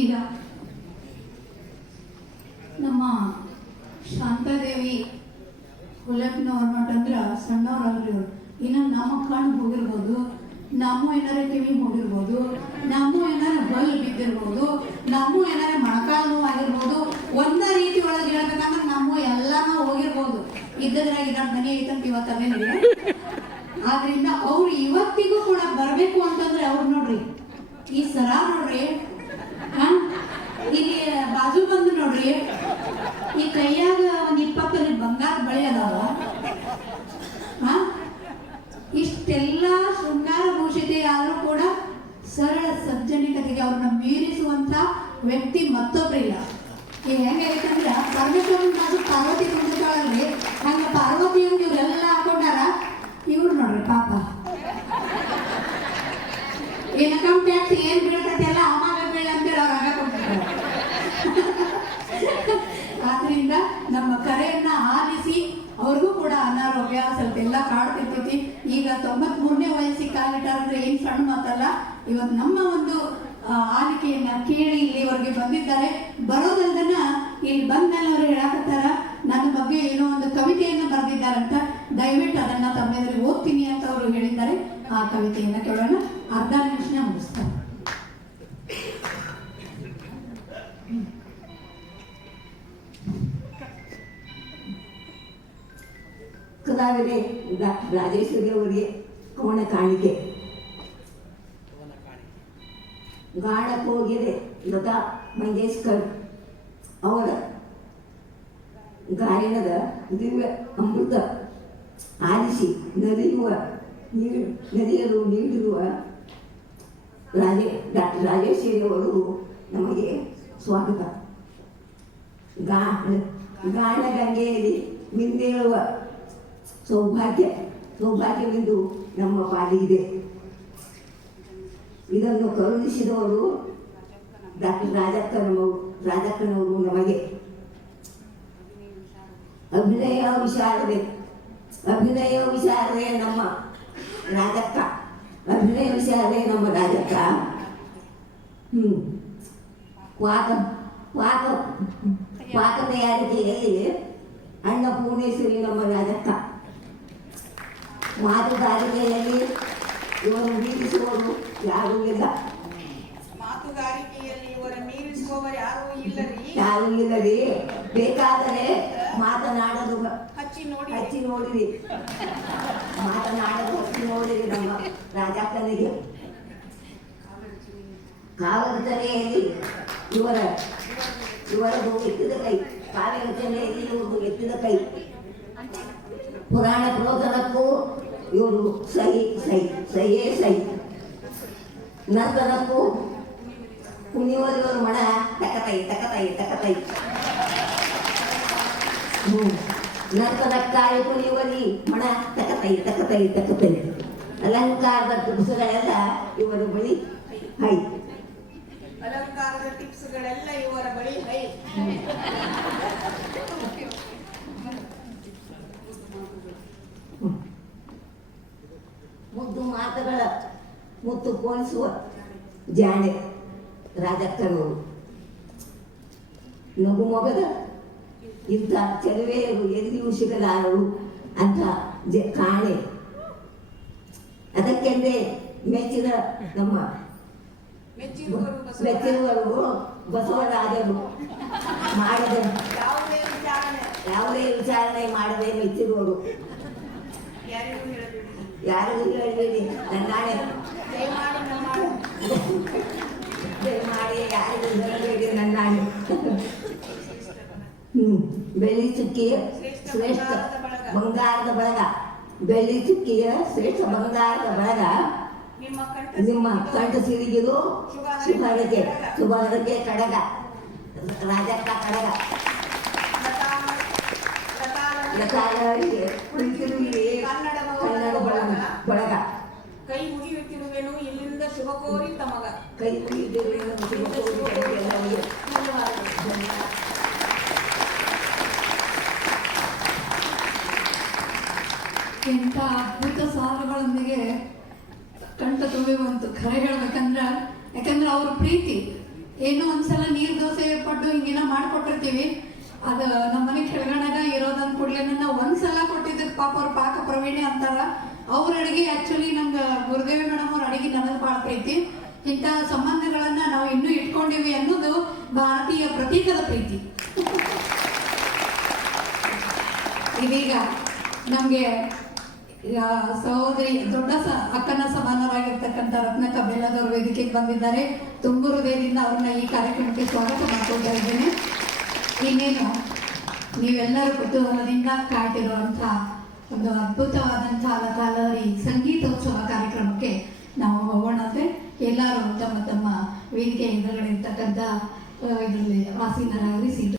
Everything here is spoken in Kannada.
ಈಗ ನಮ್ಮ ಶಾಂತಾದೇವಿ ಹುಲಕ್ನವ್ರು ನೋಟಂದ್ರೆ ಸಣ್ಣವ್ರಾಗ್ರಿ ಅವರು. ಇನ್ನು ನಮ್ಮ ಕಣ್ಣು ಹೋಗಿರ್ಬೋದು, ನಮ್ಮ ಏನಾರ ಕಿವಿ ಹೋಗಿರ್ಬೋದು, ನಮ್ಮ ಏನಾರ ಬಲ್ ಬಿದ್ದಿರ್ಬೋದು, ನಮ್ಮ ಏನಾರ ಮೊಣಕಾಲು ನೋವು ಆಗಿರ್ಬೋದು. ಒಂದೇ ರೀತಿ ಒಳಗೆ ಹೇಳ್ಬೇಕಂದ್ರೆ ನಮ್ಮ ಎಲ್ಲಾನು ಹೋಗಿರ್ಬೋದು. ಇದ್ದದ್ರಾಗ ನನ್ನ ಮನೆ ಐತಂತ ಇವತ್ತಲ್ಲೇ ನಡಿ. ಆದ್ರಿಂದ ಅವ್ರು ಇವತ್ತಿಗೂ ಕೂಡ ಬರಬೇಕು ಅಂತಂದ್ರೆ ಅವ್ರು ನೋಡ್ರಿ, ಈ ಸರ ನೋಡ್ರಿ, ಇಲ್ಲಿ ಬಾಜು ಬಂದು ನೋಡ್ರಿ, ಈ ಕೈಯಾಗ ಒಂದ್ 20 ಬಂಗಾರ ಬಳೆ ಅದಾವ. ಇಷ್ಟೆಲ್ಲ ಶೃಂಗಾರ ಭೂಷಿತೆ ಆದ್ರೂ ಕೂಡ ಸರಳ ಸಜ್ಜನಿಕತೆಗೆ ಅವ್ರನ್ನ ಮೀರಿಸುವಂತ ವ್ಯಕ್ತಿ ಮತ್ತೊಬ್ಬರಿಲ್ಲ. ಈಗ ಹೆಂಗೈತಂದ್ರ ಪರಮೇಶ್ವರನ ಬಾಜು ಪಾರ್ವತಿ ಕುಂದಿರ್ತಾಳಲ್ರಿ, ಹಂಗ ಪಾರ್ವತಿ ಅಂತ ಇವ್ರೆಲ್ಲ ಹಾಕೊಂಡಾರ. ಇವ್ರು ನೋಡ್ರಿ ಪಾಪ ಇನ್ಕಮ್ ಟ್ಯಾಕ್ಸ್ ಏನ್ ಬೀಳ್ತೈತಿ ಎಲ್ಲ ಅವಾಗ ಬೀಳ ಅಂತೇಳಿ ಅವ್ರು ಆಗ ಕೊಡ್ತಾರೆ. ಆದ್ರಿಂದ ನಮ್ಮ ಕರೆಯನ್ನ ಆಲಿಸಿ ಅವ್ರಿಗೂ ಕೂಡ ಅನಾರೋಗ್ಯ ಸ್ವಲ್ಪ ಎಲ್ಲ ಕಾಡ್ತಿರ್ತೈತಿ. ಈಗ 93ನೇ ವಯಸ್ಸಿಗೆ ಕಾಲಿಟ್ಟಾರಂದ್ರೆ ಏನ್ ಸಣ್ಣ ಮಾತಲ್ಲ. ಇವತ್ತು ನಮ್ಮ ಒಂದು ಆಲಿಕೆಯನ್ನ ಕೇಳಿ ಇಲ್ಲಿವರೆಗೆ ಬಂದಿದ್ದಾರೆ. ಬರೋದಲ್ದನ ಇಲ್ಲಿ ಬಂದ್ಮೇಲೆ ಅವ್ರು ಹೇಳಕತ್ತಾರ ನನ್ನ ಬಗ್ಗೆ ಏನೋ ಒಂದು ಕವಿತೆಯನ್ನು ಬರೆದಿದ್ದಾರಂತ. ದಯವಿಟ್ಟು ಅದನ್ನ ತಮ್ಮೆದುರಿಗೆ ಓದ್ತೀನಿ ಅಂತ ಅವರು ಹೇಳಿದ್ದಾರೆ. ಆ ಕವಿತೆಯನ್ನ ಕೇಳೋಣ. ಅರ್ಧ ನಿಮಿಷ ಮುಗಿಸ್ತಾರೆ. ಕಲಾವಿದೆ ರಾಜೇಶ್ವರಿ ಅವರಿಗೆ ಅವನ ಕಾಣಿಕೆ. ಗಾಢಕ್ಕೋಗಿದೆ ಲತಾ ಮಂಗೇಶ್ಕರ್ ಅವರ ಗಾಯನದ ದಿವ್ಯ ಅಮೃತ ಆಲಿಸಿ ನದಿಯಲು ನೀಡಿರುವ ಡಾಕ್ಟರ್ ರಾಜೇಶ್ವರಿ ಅವರು ನಮಗೆ ಸ್ವಾಗತ. ಗಾನಗಂಗೆಯಲ್ಲಿ ಮಿಂದೇಳುವ ಸೌಭಾಗ್ಯವೆಂದು ನಮ್ಮ ಪಾಲಿಗಿದೆ. ಇದನ್ನು ಕರುಣಿಸಿದವರು ಡಾಕ್ಟರ್ ರಾಜಕ್ಕನವರು ನಮಗೆ. ಅಭಿನಯ ವಿಶಾರದೆ ನಮ್ಮ ರಾಜಕ್ಕ. ಅಭಿನಯ ವಿಶಾರದೆ ನಮ್ಮ ರಾಜಕ್ಕ. ಪಾಕ ತಯಾರಿಕೆಯಲ್ಲಿ ಅನ್ನಪೂರ್ಣೇಶ್ವರಿ ನಮ್ಮ ರಾಜಕ್ಕ. ಮಾತುಗಾರಿಕೆಯಲ್ಲಿ ಇವರು ಮೀರಿಸುವವರು ಯಾರೂ ಇಲ್ಲ. ಮಾತುಗಾರಿಕೆಯಲ್ಲಿ ಇವರ ಮೀರಿಸುವವರು ಯಾರೂ ಇಲ್ಲರಿ. ಬೇಕಾದರೆ ಮಾತನಾಡೋದು ಹಚ್ಚಿ ನೋಡಿರಿ. ಮಾತನಾಡೋದು ಹಚ್ಚಿ ನೋಡಿರಿ ನಮ್ಮ ರಾಜಕ್ಕನಿಗೆ. ಕಾವ್ಯರಚನೆಯಲ್ಲಿ ಇವರದು ಎತ್ತಿದ ಕೈ. ಕಾವ್ಯರಚನೆಯಲ್ಲಿ ಇವ್ರದ್ದು ಎತ್ತಿದ ಕೈ. ಪುರಾಣ ಪ್ರೋಸನಕ್ಕೂ ಇವರು ಸಹಿ. ನರ್ತನಕ್ಕೂ ಕುಣಿಯುವವರು ಮಣ ತಕತೈ. ನರ್ತನಕ್ಕಾಗಿ ಕುಣಿಯುವಲ್ಲಿ ಮಣ ತಕತೈ. ಅಲಂಕಾರದ ಟಿಪ್ಸ್ಗಳೆಲ್ಲ ಇವರ ಬಳಿ ಹೈ. ಅಲಂಕಾರದ ಟಿಪ್ಸ್ಗಳೆಲ್ಲ ಇವರ ಬಳಿ ಹೈ. ಮುದ್ದು ಮಾತುಗಳ ಮುತ್ತು ಪೋಣಿಸುವ ಜಾಣೆ ರಾಜಕ್ಕನವರು. ನಗುಮೊಗದ ಇಂಥ ಚೆಲುವೆಯರು ಎಲ್ಲಿಯೂ ಸಿಗಲಾರರು ಅಂತ ಕಾಣೆ. ಅದಕ್ಕೆಂದೇ ಮೆಚ್ಚಿದ ನಮ್ಮ ಮೆಚ್ಚಿರುವರು ಬಸವರಾಜರು. ಮಾಡದೆ ಯಾವುದೇ ವಿಚಾರಣೆ ಮಾಡದೆ ಮೆಚ್ಚಿರುವರು. ಯಾರಿಗೂ ಹೇಳಬೇಡಿ, ನನ್ನಾಣೆ. ದಯಮಾಡಿ ಯಾರಿಗೂ ಹೇಳಬೇಡಿ, ನನ್ನಾಣೆ. ಬೆಳ್ಳಿ ಚುಕ್ಕಿಯ ಶ್ರೇಷ್ಠ ಬಂಗಾರದ ಬಳಗ. ಬೆಳ್ಳಿ ಚುಕ್ಕಿಯ ಶ್ರೇಷ್ಠ ಬಂಗಾರದ ಬಳಗ. ನಿಮ್ಮ ಕಂಠ ಸಿರಿಗಿದು ಶುಭಕ್ಕೆ ಕಡಗ. ರಾಜಕ್ಕ ಕಡಗ. ಕನ್ನಡ ಬಳಗ. ಕೈ ಮುಗಿಯುತ್ತಿರುವೆನು ಇಲ್ಲಿಂದ ಶುಭ ಕೋರಿ ತಮಗ. ಕೈ ಮುಗಿಯುತ್ತಿರುವೆನು ಶುಭ ಕೋರಿ. ಇಂಥ ಅದ್ಭುತ ಸಾಲುಗಳೊಂದಿಗೆ ಕಂಠ ತುಂಬಿ ಬಂತು. ಖರೆ ಹೇಳ್ಬೇಕಂದ್ರೆ, ಯಾಕಂದ್ರೆ ಅವ್ರ ಪ್ರೀತಿ ಏನೋ ಒಂದ್ಸಲ ನೀರು ದೋಸೆ ಪಡ್ಡು ಹಿಂಗೆಲ್ಲ ಮಾಡಿಕೊಟ್ಟಿರ್ತೀವಿ. ಅದು ನಮ್ಮ ಮನೆ ಕೆಳಗಡೆಗ ಇರೋದನ್ನ ಕೂಡಲೇ ನಾವು ಒಂದ್ಸಲ ಕೊಟ್ಟಿದ್ದಕ್ಕೆ ಪಾಪ ಅವ್ರ ಪಾಕ ಪ್ರವೀಣೆ ಅಂತಾರ. ಅವ್ರ ಅಡುಗೆ ಆ್ಯಕ್ಚುಲಿ ನಂಗೆ ಗುರುದೇವಿ ಮೇಡಮ್ ಅವ್ರ ಅಡುಗೆ ನನಗೆ ಭಾಳ ಪ್ರೀತಿ. ಇಂಥ ಸಂಬಂಧಗಳನ್ನ ನಾವು ಇನ್ನೂ ಇಟ್ಕೊಂಡಿವಿ ಅನ್ನೋದು ಭಾರತೀಯ ಪ್ರತೀಕದ ಪ್ರೀತಿ. ಇದೀಗ ನಮಗೆ ಸಹೋದರಿ ದೊಡ್ಡ ಅಕ್ಕನ ಸಮಾನರಾಗಿರ್ತಕ್ಕಂಥ ರತ್ನಕ್ಕ ಬೆಲ್ಲದವರು ವೇದಿಕೆಗೆ ಬಂದಿದ್ದಾರೆ. ತುಂಬು ಹೃದಯದಿಂದ ಅವ್ರನ್ನ ಈ ಕಾರ್ಯಕ್ರಮಕ್ಕೆ ಸ್ವಾಗತ ಮಾಡ್ಕೊಳ್ತಾ ಇದ್ದೇನೆ. ಇನ್ನೇನು ನೀವೆಲ್ಲರೂ ಕುತೂಹಲದಿಂದ ಕಾಯ್ತಿರುವಂಥ ಒಂದು ಅದ್ಭುತವಾದಂಥ ಲತಾಲಹರಿ ಸಂಗೀತೋತ್ಸವ ಕಾರ್ಯಕ್ರಮಕ್ಕೆ ನಾವು ಹೋಗೋಣಂತೆ. ಎಲ್ಲರೂ ತಮ್ಮ ತಮ್ಮ ವೇದಿಕೆ ಎದುರುಗಡೆ ಇರ್ತಕ್ಕಂಥ ಇದರಲ್ಲಿ ಆಸೀನರಾಗಿ ಸೀಟು